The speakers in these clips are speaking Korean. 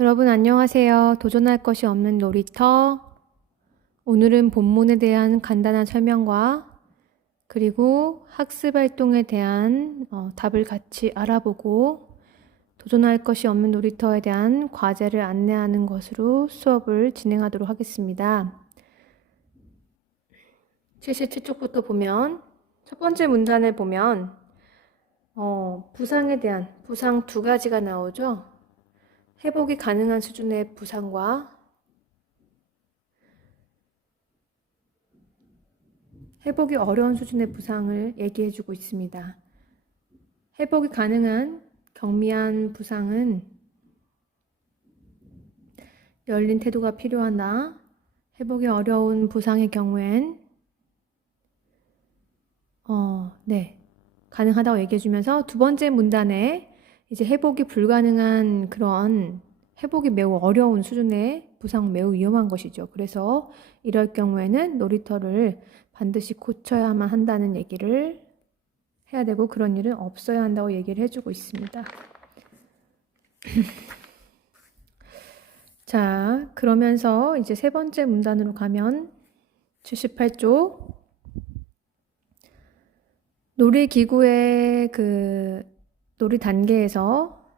여러분 안녕하세요. 도전할 것이 없는 놀이터. 오늘은 본문에 대한 간단한 설명과 그리고 학습 활동에 대한 답을 같이 알아보고 도전할 것이 없는 놀이터에 대한 과제를 안내하는 것으로 수업을 진행하도록 하겠습니다. 77쪽부터 보면 첫 번째 문단을 보면 부상에 대한 부상 두 가지가 나오죠. 회복이 가능한 수준의 부상과 회복이 어려운 수준의 부상을 얘기해주고 있습니다. 회복이 가능한 경미한 부상은 열린 태도가 필요하나 회복이 어려운 부상의 경우엔 가능하다고 얘기해주면서 두 번째 문단에 이제 회복이 불가능한 그런 회복이 매우 어려운 수준의 부상 매우 위험한 것이죠. 그래서 이럴 경우에는 놀이터를 반드시 고쳐야만 한다는 얘기를 해야 되고 그런 일은 없어야 한다고 얘기를 해주고 있습니다. 자, 그러면서 이제 세 번째 문단으로 가면 78쪽 놀이기구의 놀이 단계에서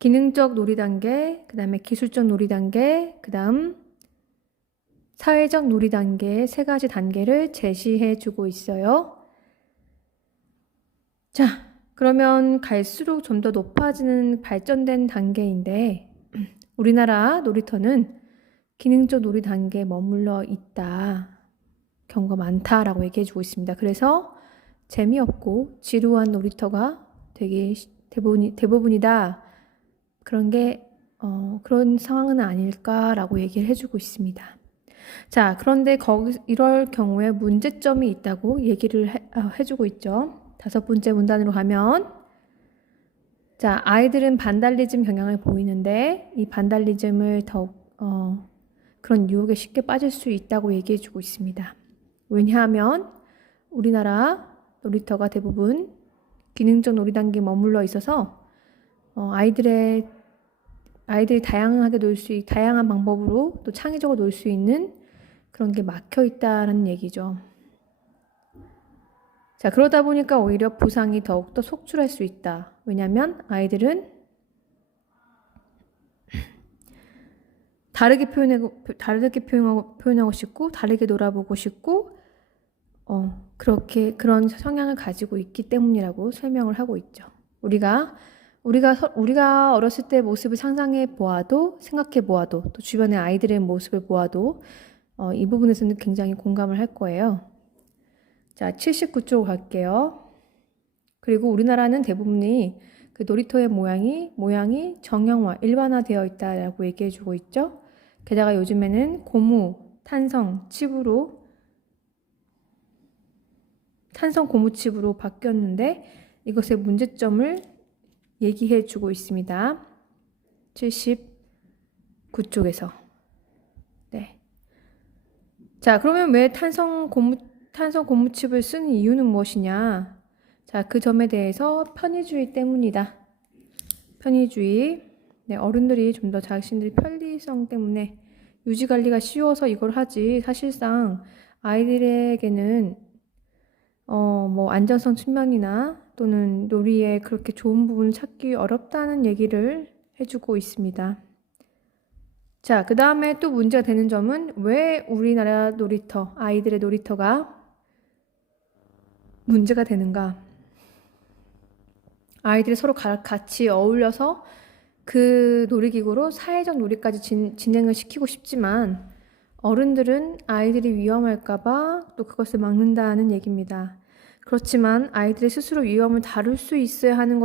기능적 놀이 단계, 그 다음에 기술적 놀이 단계, 그 다음 사회적 놀이 단계 세 가지 단계를 제시해 주고 있어요. 자, 그러면 갈수록 좀 더 높아지는 발전된 단계인데 우리나라 놀이터는 기능적 놀이 단계에 머물러 있다. 경우가 많다라고 얘기해 주고 있습니다. 그래서 재미없고 지루한 놀이터가 되게 대부분이다. 그런 상황은 아닐까라고 얘기를 해주고 있습니다. 자, 그런데 이럴 경우에 문제점이 있다고 얘기를 해주고 있죠. 다섯 번째 문단으로 가면 자, 아이들은 반달리즘 경향을 보이는데 이 반달리즘을 더욱 그런 유혹에 쉽게 빠질 수 있다고 얘기해주고 있습니다. 왜냐하면 우리나라 놀이터가 대부분 기능적 놀이 단계에 머물러 있어서 아이들이 다양하게 다양한 방법으로 또 창의적으로 놀 수 있는 그런 게 막혀 있다는 얘기죠. 자, 그러다 보니까 오히려 부상이 더욱더 속출할 수 있다. 왜냐하면 아이들은 다르게 표현하고 싶고 다르게 놀아보고 싶고 그런 성향을 가지고 있기 때문이라고 설명을 하고 있죠. 우리가 어렸을 때 모습을 생각해 보아도 또 주변의 아이들의 모습을 보아도 이 부분에서는 굉장히 공감을 할 거예요. 자, 79쪽 갈게요. 그리고 우리나라는 대부분이 그 놀이터의 모양이 정형화, 일반화되어 있다라고 얘기해 주고 있죠. 게다가 요즘에는 고무, 탄성 고무칩으로 바뀌었는데 이것의 문제점을 얘기해 주고 있습니다. 79쪽에서. 네. 자, 그러면 왜 탄성 고무칩을 쓰는 이유는 무엇이냐? 자, 그 점에 대해서 편의주의 때문이다. 편의주의. 네, 어른들이 좀 더 자신들의 편리성 때문에 유지관리가 쉬워서 이걸 하지 사실상 아이들에게는 뭐 안전성 측면이나 또는 놀이에 그렇게 좋은 부분을 찾기 어렵다는 얘기를 해주고 있습니다. 자, 그 다음에 또 문제가 되는 점은 왜 우리나라 아이들의 놀이터가 문제가 되는가? 아이들이 서로 같이 어울려서 그 놀이기구로 사회적 놀이까지 진행을 시키고 싶지만 어른들은 아이들이 위험할까봐 또 그것을 막는다는 얘기입니다. 그렇지만 아이들이 스스로 위험을 다룰 수 있어야 한다.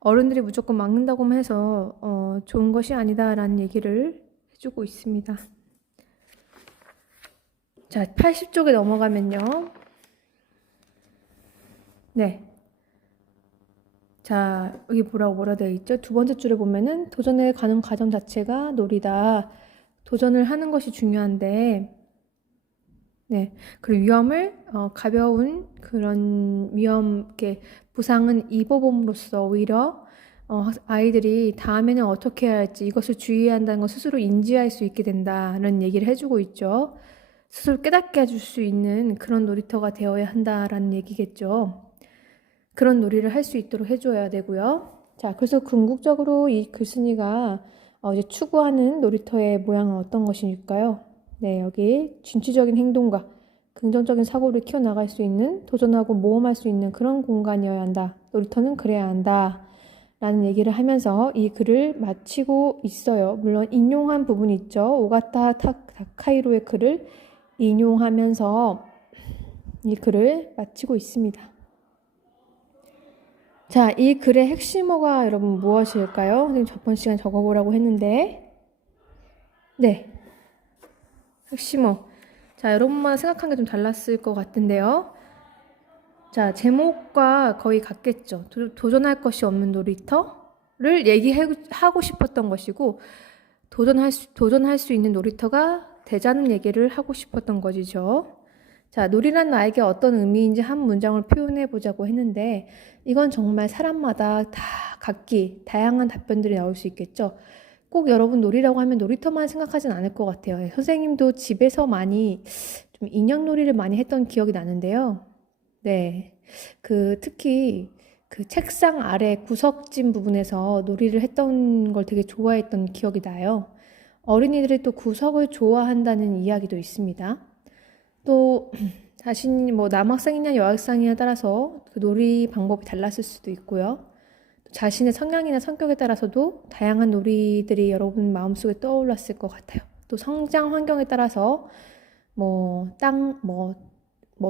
어른들이 무조건 막는다고만 해서 좋은 것이 아니다라는 얘기를 해주고 있습니다. 자, 80쪽에 넘어가면요. 네. 자, 여기 뭐라 되어 있죠? 두 번째 줄에 보면은 도전에 가는 과정 자체가 놀이다. 도전을 하는 것이 중요한데, 네. 그리고 위험을, 가벼운 그런 부상은 입어봄으로써 오히려, 아이들이 다음에는 어떻게 해야 할지 이것을 주의해야 한다는 걸 스스로 인지할 수 있게 된다는 얘기를 해주고 있죠. 스스로 깨닫게 해줄 수 있는 그런 놀이터가 되어야 한다라는 얘기겠죠. 그런 놀이를 할 수 있도록 해줘야 되고요. 자, 그래서 궁극적으로 이 글쓴이가 이제 추구하는 놀이터의 모양은 어떤 것일까요? 네, 여기 진취적인 행동과 긍정적인 사고를 키워나갈 수 있는, 도전하고 모험할 수 있는 그런 공간이어야 한다. 놀이터는 그래야 한다. 라는 얘기를 하면서 이 글을 마치고 있어요. 물론 인용한 부분이 있죠. 오가타 다카이로의 글을 인용하면서 이 글을 마치고 있습니다. 자, 이 글의 핵심어가 여러분 무엇일까요? 선생님 저번 시간 적어보라고 했는데 네, 핵심어. 자, 여러분만 생각한 게 좀 달랐을 것 같은데요. 자, 제목과 거의 같겠죠. 도전할 것이 없는 놀이터를 얘기하고 싶었던 것이고 도전할 수 있는 놀이터가 되자는 얘기를 하고 싶었던 것이죠. 자, 놀이란 나에게 어떤 의미인지 한 문장을 표현해 보자고 했는데 이건 정말 사람마다 다 각기 다양한 답변들이 나올 수 있겠죠. 꼭 여러분 놀이라고 하면 놀이터만 생각하진 않을 것 같아요. 선생님도 집에서 많이 좀 인형놀이를 많이 했던 기억이 나는데요. 네, 특히 그 책상 아래 구석진 부분에서 놀이를 했던 걸 되게 좋아했던 기억이 나요. 어린이들이 또 구석을 좋아한다는 이야기도 있습니다. 또 자신이 뭐 남학생이냐 여학생이냐 따라서 그 놀이 방법이 달랐을 수도 있고요. 자신의 성향이나 성격에 따라서도 다양한 놀이들이 여러분 마음속에 떠올랐을 것 같아요. 또 성장 환경에 따라서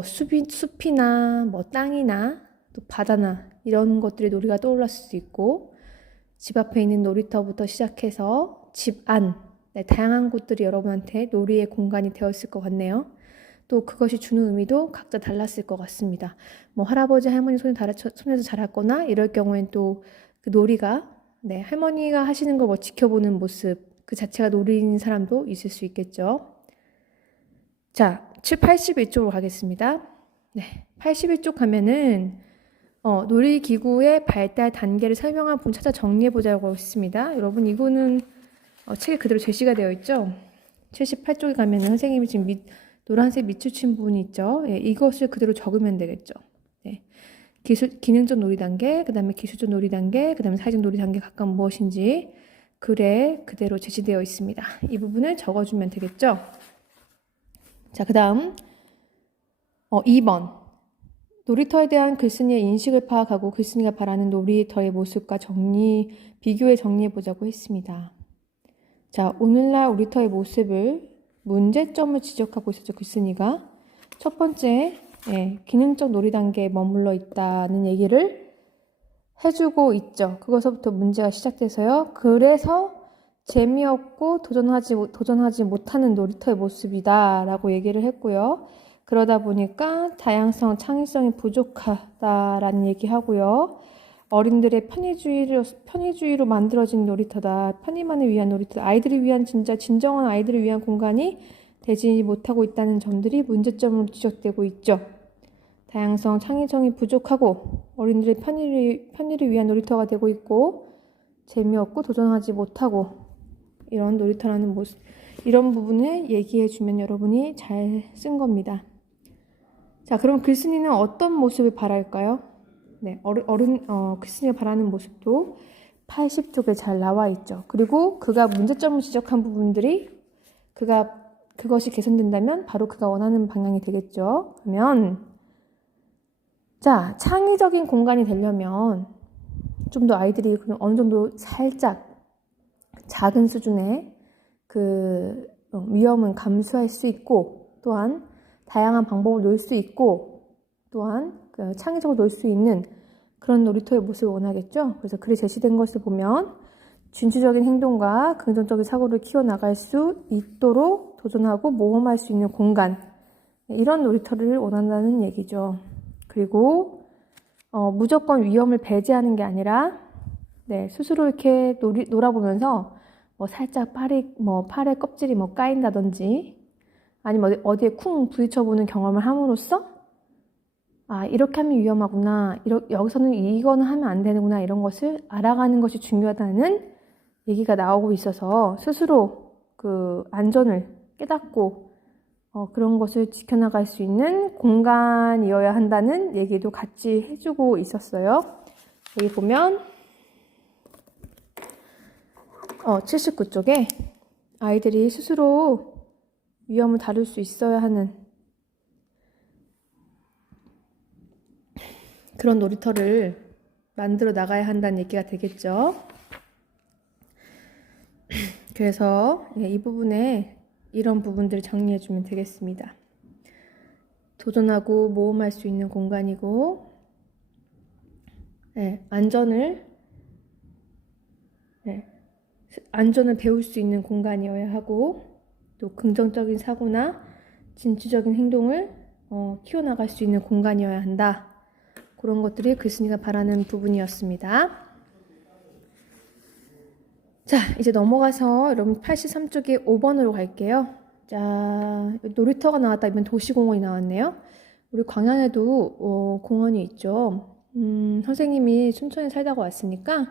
숲이나 땅이나 또 바다나 이런 것들의 놀이가 떠올랐을 수도 있고 집 앞에 있는 놀이터부터 시작해서 집 안, 네, 다양한 곳들이 여러분한테 놀이의 공간이 되었을 것 같네요. 또 그것이 주는 의미도 각자 달랐을 것 같습니다. 할아버지 할머니 손에서 자랐거나 이럴 경우엔 또 그 놀이가 네, 할머니가 하시는 걸 지켜보는 모습 그 자체가 놀이인 사람도 있을 수 있겠죠. 자, 81쪽으로 가겠습니다. 네, 81쪽 가면은 놀이기구의 발달 단계를 설명한 부분 찾아 정리해보자고 했습니다. 여러분 이거는 책에 그대로 제시가 되어 있죠. 78쪽에 가면은 선생님이 지금 노란색 밑줄친 부분이 있죠. 예, 이것을 그대로 적으면 되겠죠. 네. 기능적 놀이 단계, 그 다음에 기술적 놀이 단계, 그 다음에 사회적 놀이 단계 각각 무엇인지 글에 그대로 제시되어 있습니다. 이 부분을 적어주면 되겠죠. 자, 그 다음 2번 놀이터에 대한 글쓴이의 인식을 파악하고 글쓴이가 바라는 놀이터의 모습과 비교해 정리해보자고 했습니다. 자, 오늘날 놀이터의 모습을 문제점을 지적하고 있었죠. 글쓴이가 첫 번째 기능적 놀이 단계에 머물러 있다는 얘기를 해주고 있죠. 그것서부터 문제가 시작돼서요. 그래서 재미없고 도전하지 못하는 놀이터의 모습이다 라고 얘기를 했고요. 그러다 보니까 다양성, 창의성이 부족하다라는 얘기하고요. 어린들의 편의주의로 만들어진 놀이터다. 편의만을 위한 놀이터다. 아이들을 위한 진정한 아이들을 위한 공간이 되지 못하고 있다는 점들이 문제점으로 지적되고 있죠. 다양성, 창의성이 부족하고 어린들의 편의를 위한 놀이터가 되고 있고 재미없고 도전하지 못하고 이런 놀이터라는 모습, 이런 부분을 얘기해주면 여러분이 잘 쓴 겁니다. 자, 그럼 글쓴이는 어떤 모습을 바랄까요? 네, 글쓴이가 바라는 모습도 80쪽에 잘 나와 있죠. 그리고 그가 문제점을 지적한 부분들이 그것이 개선된다면 바로 그가 원하는 방향이 되겠죠. 그러면 자, 창의적인 공간이 되려면 좀 더 아이들이 어느 정도 살짝 작은 수준의 그 위험은 감수할 수 있고 또한 다양한 방법을 놓을 수 있고 또한 창의적으로 놀 수 있는 그런 놀이터의 모습을 원하겠죠. 그래서 글에 제시된 것을 보면 진취적인 행동과 긍정적인 사고를 키워나갈 수 있도록 도전하고 모험할 수 있는 공간, 이런 놀이터를 원한다는 얘기죠. 그리고 무조건 위험을 배제하는 게 아니라 스스로 이렇게 놀아보면서 살짝 팔에 껍질이 까인다든지 아니면 어디에 쿵 부딪혀보는 경험을 함으로써 아, 이렇게 하면 위험하구나. 여기서는 이거는 하면 안 되는구나. 이런 것을 알아가는 것이 중요하다는 얘기가 나오고 있어서 스스로 그 안전을 깨닫고 그런 것을 지켜나갈 수 있는 공간이어야 한다는 얘기도 같이 해주고 있었어요. 여기 보면 79쪽에 아이들이 스스로 위험을 다룰 수 있어야 하는 그런 놀이터를 만들어 나가야 한다는 얘기가 되겠죠. 그래서 이 부분에 이런 부분들을 정리해주면 되겠습니다. 도전하고 모험할 수 있는 공간이고, 안전을 배울 수 있는 공간이어야 하고, 또 긍정적인 사고나 진취적인 행동을 키워나갈 수 있는 공간이어야 한다. 그런 것들이 글쓴이가 바라는 부분이었습니다. 자, 이제 넘어가서 여러분 83쪽에 5번으로 갈게요. 자, 놀이터가 나왔다. 이번 도시공원이 나왔네요. 우리 광양에도 공원이 있죠. 선생님이 순천에 살다가 왔으니까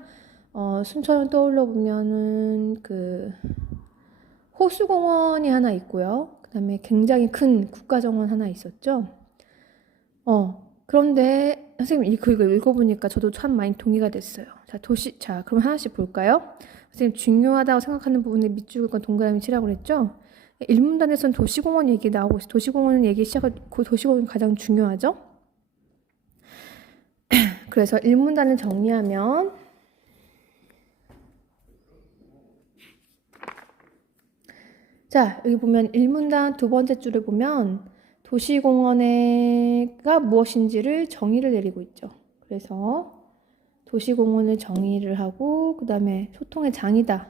순천을 떠올려 보면은 그 호수공원이 하나 있고요. 그 다음에 굉장히 큰 국가정원 하나 있었죠. 그런데 선생님 이거 읽어보니까 저도 참 많이 동의가 됐어요. 자, 그럼 하나씩 볼까요? 선생님 중요하다고 생각하는 부분에 밑줄과 동그라미 치라고 그랬죠? 1문단에서는 도시공원 얘기 나오고 있어요. 도시공원 얘기 시작하고 도시공원이 가장 중요하죠? 그래서 1문단을 정리하면 자, 여기 보면 1문단 두 번째 줄을 보면 도시공원가 무엇인지를 정의를 내리고 있죠. 그래서 도시공원을 정의를 하고 그 다음에 소통의 장이다.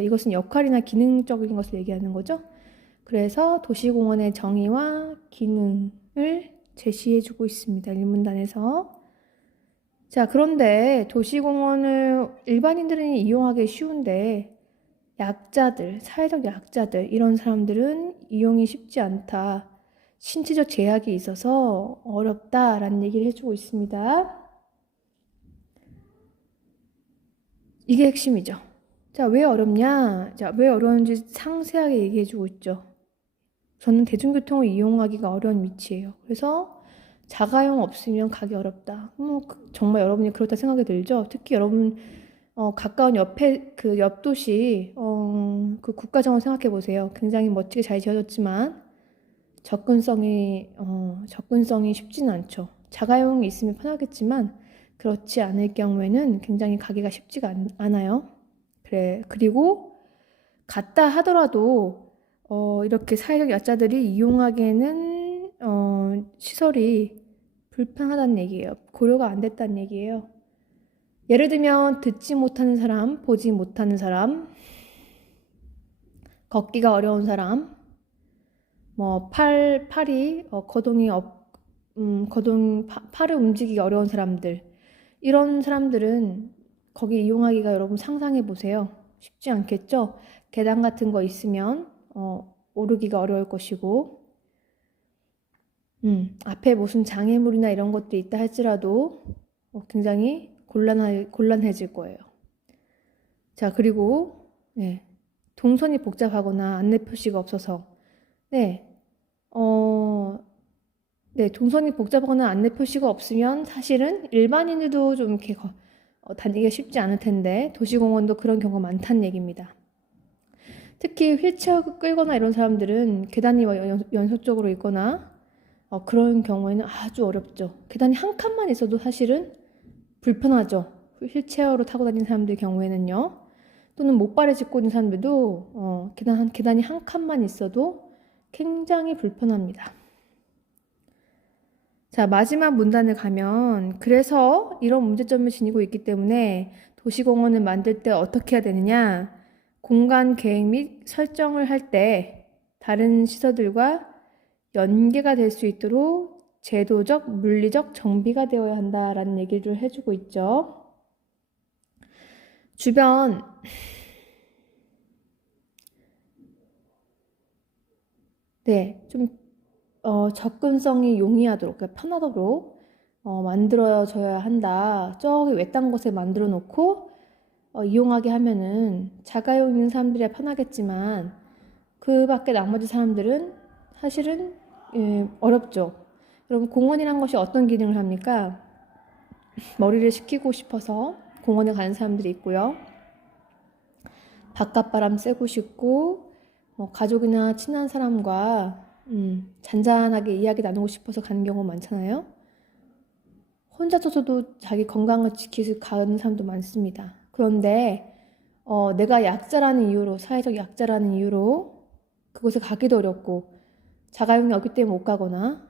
이것은 역할이나 기능적인 것을 얘기하는 거죠. 그래서 도시공원의 정의와 기능을 제시해주고 있습니다. 1문단에서. 자, 그런데 도시공원을 일반인들은 이용하기 쉬운데 약자들, 사회적 약자들 이런 사람들은 이용이 쉽지 않다. 신체적 제약이 있어서 어렵다라는 얘기를 해주고 있습니다. 이게 핵심이죠. 자, 왜 어렵냐? 자, 왜 어려운지 상세하게 얘기해주고 있죠. 저는 대중교통을 이용하기가 어려운 위치예요. 그래서 자가용 없으면 가기 어렵다. 정말 여러분이 그렇다 생각이 들죠? 특히 여러분 가까운 옆에 그 옆 도시 그 국가정원 생각해 보세요. 굉장히 멋지게 잘 지어졌지만 접근성이 쉽지는 않죠. 자가용이 있으면 편하겠지만 그렇지 않을 경우에는 굉장히 가기가 쉽지가 않아요. 그리고 갔다 하더라도 이렇게 사회적 약자들이 이용하기에는 시설이 불편하다는 얘기예요. 고려가 안 됐다는 얘기예요. 예를 들면 듣지 못하는 사람, 보지 못하는 사람, 걷기가 어려운 사람, 팔이 팔을 움직이기 어려운 사람들, 이런 사람들은 거기 이용하기가 여러분 상상해 보세요. 쉽지 않겠죠? 계단 같은 거 있으면 오르기가 어려울 것이고, 앞에 무슨 장애물이나 이런 것도 있다 할지라도 굉장히 곤란해질 거예요. 자, 그리고 동선이 복잡하거나 안내 표시가 없어서 동선이 복잡하거나 안내 표시가 없으면 사실은 일반인들도 좀 이렇게 다니기가 쉽지 않을 텐데 도시공원도 그런 경우가 많다는 얘기입니다. 특히 휠체어 끌거나 이런 사람들은 계단이 연속적으로 있거나 그런 경우에는 아주 어렵죠. 계단이 한 칸만 있어도 사실은 불편하죠. 휠체어로 타고 다니는 사람들 경우에는요. 또는 못발을 짚고 있는 사람들도 계단이 한 칸만 있어도 굉장히 불편합니다. 자, 마지막 문단을 가면 그래서 이런 문제점을 지니고 있기 때문에 도시공원을 만들 때 어떻게 해야 되느냐? 공간 계획 및 설정을 할 때 다른 시설들과 연계가 될 수 있도록 제도적, 물리적 정비가 되어야 한다라는 얘기를 해주고 있죠. 주변 좀 접근성이 용이하도록, 그러니까 편하도록 만들어져야 한다. 저기 외딴 곳에 만들어 놓고 이용하게 하면은 자가용 있는 사람들이야 편하겠지만 그 밖에 나머지 사람들은 사실은 어렵죠. 여러분, 공원이란 것이 어떤 기능을 합니까? 머리를 식히고 싶어서 공원에 가는 사람들이 있고요. 바깥바람 쐬고 싶고 가족이나 친한 사람과 잔잔하게 이야기 나누고 싶어서 가는 경우가 많잖아요. 혼자서도 자기 건강을 지키기 위해서 가는 사람도 많습니다. 그런데 내가 약자라는 이유로, 사회적 약자라는 이유로 그곳에 가기도 어렵고 자가용이 없기 때문에 못 가거나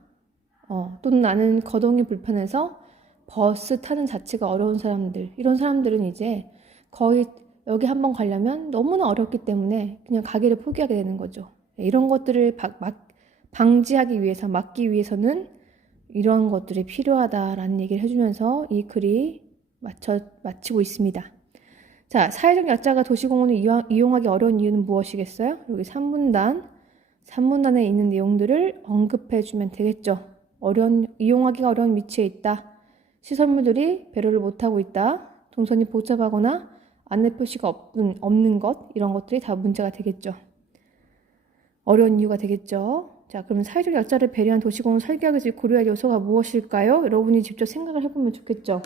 또는 나는 거동이 불편해서 버스 타는 자체가 어려운 사람들, 이런 사람들은 이제 거의 여기 한번 가려면 너무나 어렵기 때문에 그냥 가기를 포기하게 되는 거죠. 이런 것들을 방지하기 위해서, 막기 위해서는 이런 것들이 필요하다라는 얘기를 해주면서 이 글이 마치고 있습니다. 자, 사회적 약자가 도시공원을 이용하기 어려운 이유는 무엇이겠어요? 여기 3분단에 있는 내용들을 언급해주면 되겠죠. 이용하기가 어려운 위치에 있다. 시설물들이 배려를 못하고 있다. 동선이 복잡하거나 안내 표시가 없는 것, 이런 것들이 다 문제가 되겠죠. 어려운 이유가 되겠죠. 자, 그러면 사회적 약자를 배려한 도시공원 설계하기 위해서 고려할 요소가 무엇일까요? 여러분이 직접 생각을 해보면 좋겠죠.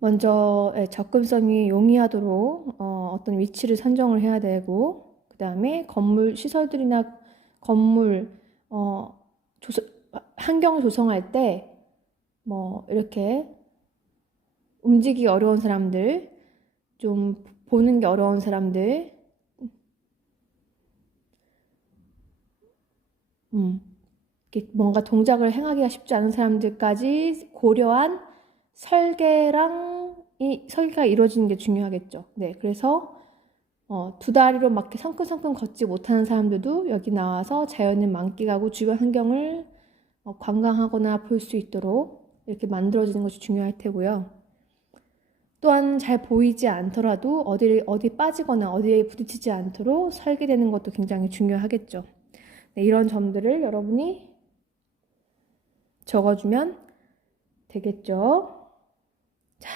먼저 접근성이 용이하도록 어떤 위치를 선정을 해야 되고, 그 다음에 건물 시설들이나 건물 환경을 조성할 때 이렇게 움직이기 어려운 사람들, 좀 보는 게 어려운 사람들, 뭔가 동작을 행하기가 쉽지 않은 사람들까지 고려한 설계가 이루어지는 게 중요하겠죠. 네, 그래서 두 다리로 막 이렇게 성큼성큼 걷지 못하는 사람들도 여기 나와서 자연을 만끽하고 주변 환경을 관광하거나 볼 수 있도록 이렇게 만들어지는 것이 중요할 테고요. 또한 잘 보이지 않더라도 어디 빠지거나 어디에 부딪히지 않도록 설계되는 것도 굉장히 중요하겠죠. 네, 이런 점들을 여러분이 적어주면 되겠죠. 자,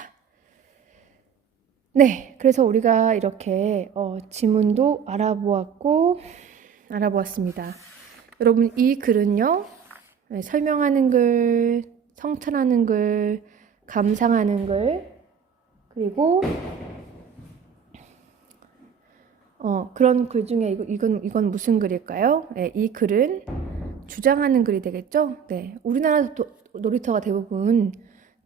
네, 그래서 우리가 이렇게 지문도 알아보았습니다. 여러분, 이 글은요, 설명하는 글, 성찰하는 글, 감상하는 글, 그리고 그런 글 중에 이건 무슨 글일까요? 네, 이 글은 주장하는 글이 되겠죠? 네, 우리나라 놀이터가 대부분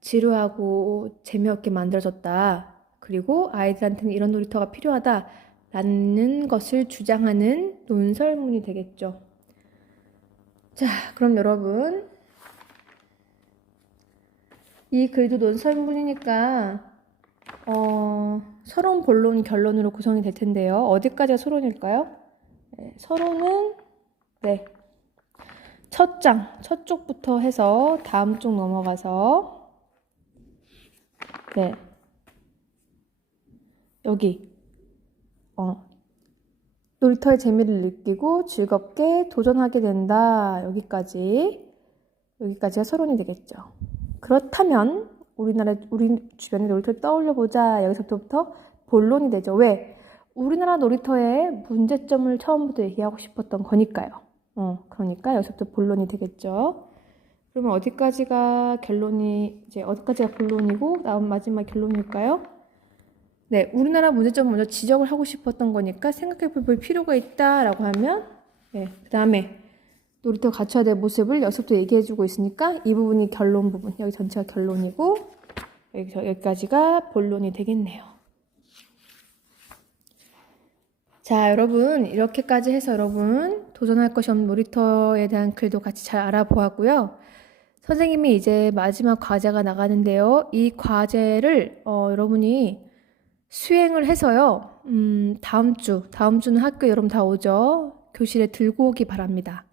지루하고 재미없게 만들어졌다. 그리고 아이들한테는 이런 놀이터가 필요하다라는 것을 주장하는 논설문이 되겠죠. 자, 그럼 여러분, 이 글도 논설문이니까 서론, 본론, 결론으로 구성이 될 텐데요. 어디까지가 서론일까요? 네, 서론은 첫 쪽부터 해서 다음 쪽 넘어가서 여기 놀이터의 재미를 느끼고 즐겁게 도전하게 된다. 여기까지가 서론이 되겠죠. 그렇다면 우리 주변의 놀이터를 떠올려 보자. 여기서부터 본론이 되죠. 왜? 우리나라 놀이터의 문제점을 처음부터 얘기하고 싶었던 거니까요. 그러니까 여기서부터 본론이 되겠죠. 그러면 어디까지가 본론이고 마지막 결론일까요? 네, 우리나라 문제점 먼저 지적을 하고 싶었던 거니까 생각해 볼 필요가 있다라고 하면, 그 다음에 놀이터 갖춰야 될 모습을 여기서부터 얘기해주고 있으니까 이 부분이 결론 부분, 여기 전체가 결론이고 여기까지가 본론이 되겠네요. 자, 여러분, 이렇게까지 해서 여러분 도전할 것이 없는 놀이터에 대한 글도 같이 잘 알아보았고요. 선생님이 이제 마지막 과제가 나가는데요. 이 과제를 여러분이 수행을 해서요. 다음 주는 학교 여러분 다 오죠. 교실에 들고 오기 바랍니다.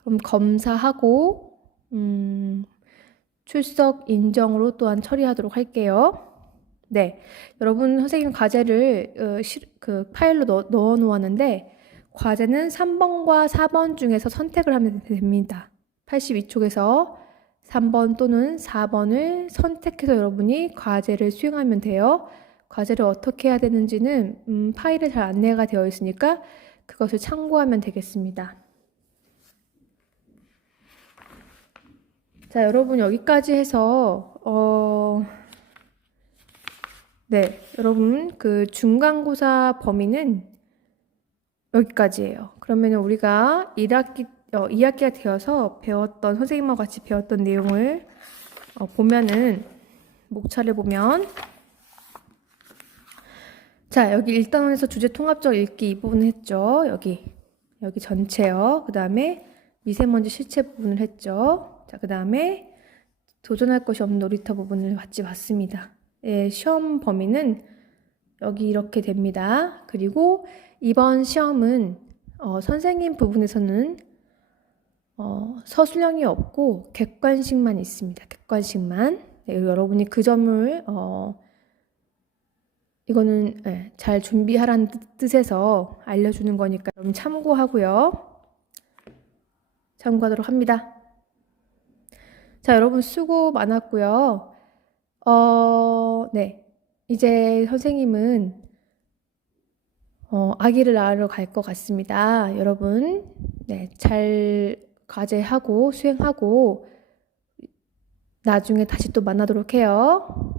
그럼 검사하고 출석 인정으로 또한 처리하도록 할게요. 네, 여러분 선생님 과제를 그 파일로 넣어 놓았는데 과제는 3번과 4번 중에서 선택을 하면 됩니다. 82쪽에서 3번 또는 4번을 선택해서 여러분이 과제를 수행하면 돼요. 과제를 어떻게 해야 되는지는 파일에 잘 안내가 되어 있으니까 그것을 참고하면 되겠습니다. 자, 여러분 여기까지 해서 네, 여러분 그 중간고사 범위는 여기까지예요. 그러면 우리가 2학기가 되어서 배웠던 선생님과 같이 배웠던 내용을 보면은 목차를 보면 자, 여기 1단원에서 주제 통합적 읽기 이 부분 했죠. 여기 전체요. 그 다음에 미세먼지 실체 부분을 했죠. 자, 그 다음에 도전할 것이 없는 놀이터 부분을 같이 봤습니다. 예, 시험 범위는 여기 이렇게 됩니다. 그리고 이번 시험은 선생님 부분에서는 서술형이 없고 객관식만 있습니다. 객관식만. 네, 여러분이 그 점을 이거는 네, 잘 준비하라는 뜻에서 알려주는 거니까 여러분 참고하고요. 참고하도록 합니다. 자, 여러분 수고 많았고요. 네. 이제 선생님은 아기를 낳으러 갈 것 같습니다. 여러분, 네, 잘 과제하고 수행하고 나중에 다시 또 만나도록 해요.